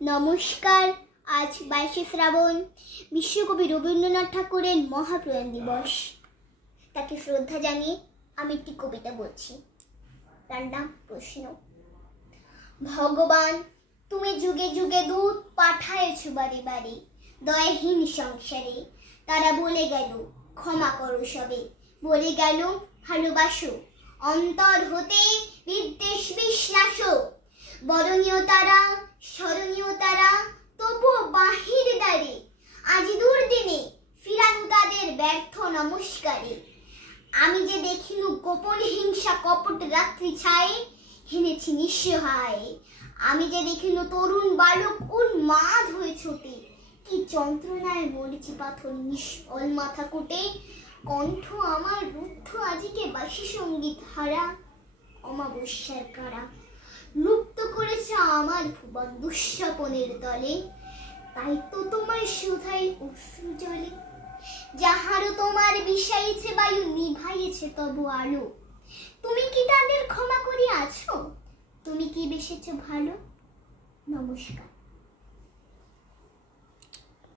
নমস্কার। আজ 22শে শ্রাবণ, বিশ্বকবি রবীন্দ্রনাথ ঠাকুরের মহাপ্রয়াণ দিবস। তাকে শ্রদ্ধা জানিয়ে আমি একটি কবিতা বলছি। তার নাম প্রশ্ন। ভগবান, তুমি যুগে যুগে দূত পাঠায়েছ বারে বারে দয়াহীন সংসারে। তারা বলে গেল ক্ষমা করো সবে, বলে গেল ভালোবাসো, অন্তর হতে বিদ্বেষ বিশ্বাস। বরণীয় তারা, স্মরণীয় তারা, তবুও বাহির দ্বারে আজি দুর্দিনে ফিরানু তাদের ব্যর্থ নমস্কারে। আমি যে দেখিনু গোপন হিংসা কপট রাত্রি ছায়ে, হেনেছি নিঃসহায়। আমি যে দেখিনু তরুণ বালক উন্মাদ হয়ে ছোটে, কি যন্ত্রণায় মরেছি পাথর নিষ্ফল মাথা কোটে। কণ্ঠ আমার রুদ্ধ আজিকে বাসি সঙ্গীত হারা, অমাবস্যার কারা লুপ্ত করেছে আমার ভুবন দুঃস্বপনের দলে। তাই তো তোমার সুধাই অশ্রু জলে, যাহারও তোমার বিষাইছে বায়ু নিভাইছে তবু আলো। তুমি কি তাদের ক্ষমা করিয়াছ? তুমি কি বেসেছ ভালো? নমস্কার।